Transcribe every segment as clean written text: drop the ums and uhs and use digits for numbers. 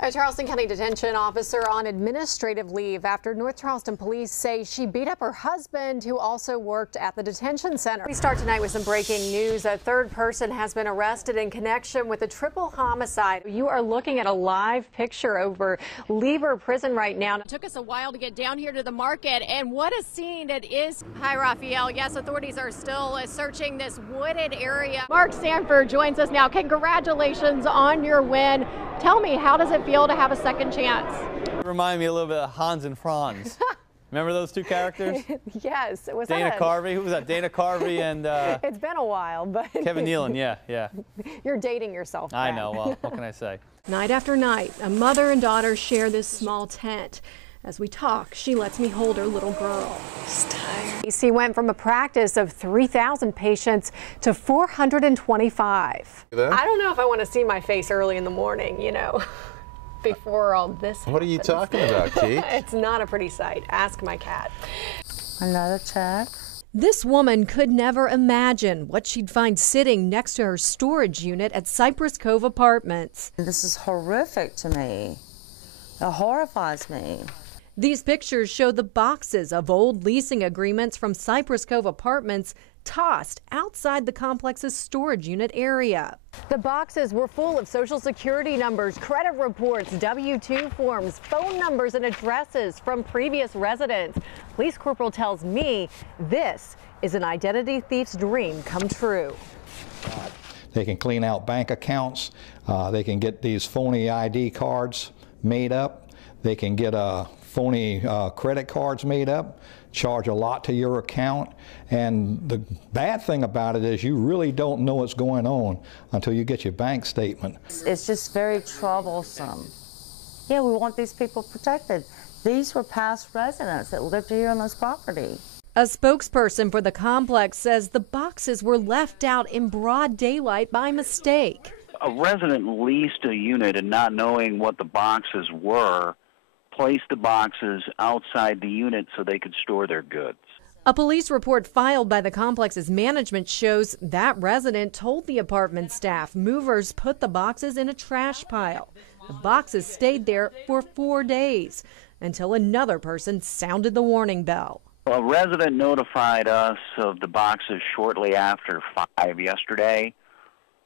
A Charleston County detention officer on administrative leave after North Charleston police say she beat up her husband, who also worked at the detention center. We start tonight with some breaking news. A third person has been arrested in connection with a triple homicide. You are looking at a live picture over Lever Prison right now. It took us a while to get down here to the market, and what a scene it is. Hi, Raphael. Yes, authorities are still searching this wooded area. Mark Sanford joins us now. Congratulations on your win. Tell me, how does it feel to have a second chance? It reminded me a little bit of Hans and Franz. Remember those two characters? Yes. Was Dana Carvey. Who was that? Dana Carvey and it's been a while, but Kevin Nealon. Yeah. You're dating yourself, Brad. I know. Well, what can I say? Night after night, a mother and daughter share this small tent. As we talk, she lets me hold her little girl. She's tired. He went from a practice of 3,000 patients to 425. I don't know if I want to see my face early in the morning, you know, before all this happens. What are you talking about, Kate? It's not a pretty sight. Ask my cat. Another check. This woman could never imagine what she'd find sitting next to her storage unit at Cypress Cove Apartments. This is horrific to me. It horrifies me. These pictures show the boxes of old leasing agreements from Cypress Cove Apartments tossed outside the complex's storage unit area. The boxes were full of Social Security numbers, credit reports, W-2 forms, phone numbers, and addresses from previous residents. Police Corporal tells me this is an identity thief's dream come true. They can clean out bank accounts. They can get these phony ID cards made up. They can get phony credit cards made up, charge a lot to your account. And the bad thing about it is you really don't know what's going on until you get your bank statement. It's just very troublesome. Yeah, we want these people protected. These were past residents that lived here on this property. A spokesperson for the complex says the boxes were left out in broad daylight by mistake. A resident leased a unit and not knowing what the boxes were, placed the boxes outside the unit so they could store their goods. A police report filed by the complex's management shows that resident told the apartment staff movers put the boxes in a trash pile. The boxes stayed there for 4 days until another person sounded the warning bell. A resident notified us of the boxes shortly after 5 yesterday.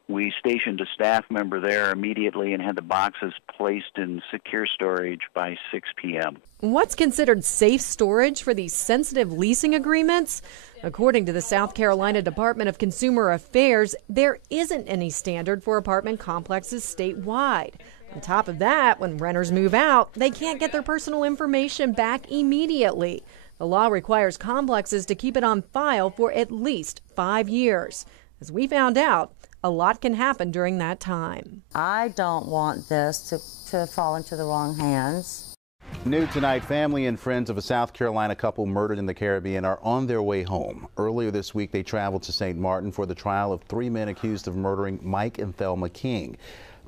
We stationed a staff member there immediately and had the boxes placed in secure storage by 6 p.m. What's considered safe storage for these sensitive leasing agreements? According to the South Carolina Department of Consumer Affairs, there isn't any standard for apartment complexes statewide. On top of that, when renters move out, they can't get their personal information back immediately. The law requires complexes to keep it on file for at least 5 years. As we found out, a lot can happen during that time. I don't want this to fall into the wrong hands. New tonight, family and friends of a South Carolina couple murdered in the Caribbean are on their way home. Earlier this week, they traveled to St. Martin for the trial of 3 men accused of murdering Mike and Thelma King.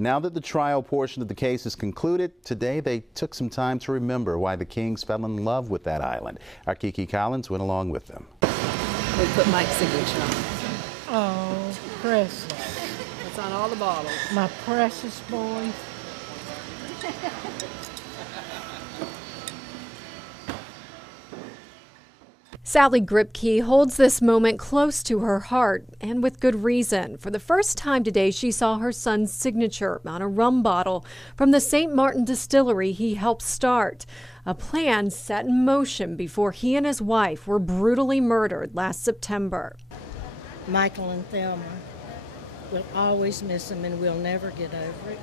Now that the trial portion of the case is concluded, today they took some time to remember why the Kings fell in love with that island. Our Kiki Collins went along with them. We put Mike's signature on. Oh, precious. It's on all the bottles. My precious boy. Sally Gripke holds this moment close to her heart, and with good reason. For the first time today, she saw her son's signature on a rum bottle from the St. Martin distillery he helped start, a plan set in motion before he and his wife were brutally murdered last September. Michael and Thelma, we'll always miss them and we'll never get over it.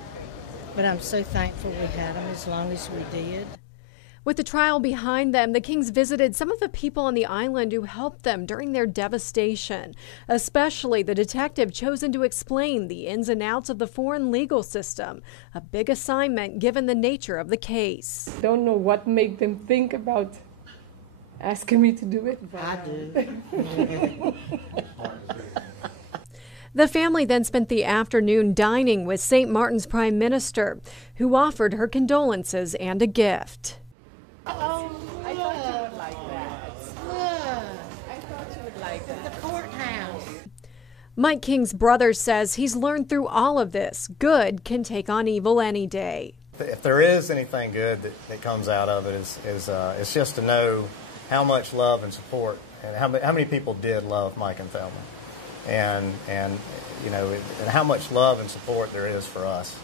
But I'm so thankful we had them as long as we did. With the trial behind them, the Kings visited some of the people on the island who helped them during their devastation, especially the detective chosen to explain the ins and outs of the foreign legal system, a big assignment given the nature of the case. Don't know what made them think about asking me to do it. I do. The family then spent the afternoon dining with St. Martin's Prime Minister, who offered her condolences and a gift. Oh, I thought you would like that. I thought you would like that. The courthouse. Mike King's brother says he's learned through all of this, good can take on evil any day. If there is anything good that comes out of it, it's just to know how much love and support and how many people did love Mike and Thelma, and you know, and how much love and support there is for us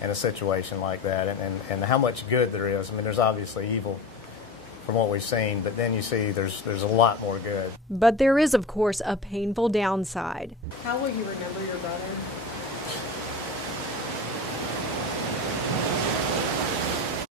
in a situation like that, and how much good there is. I mean, there's obviously evil from what we've seen, but then you see there's a lot more good. But there is, of course, a painful downside. How will you remember your brother?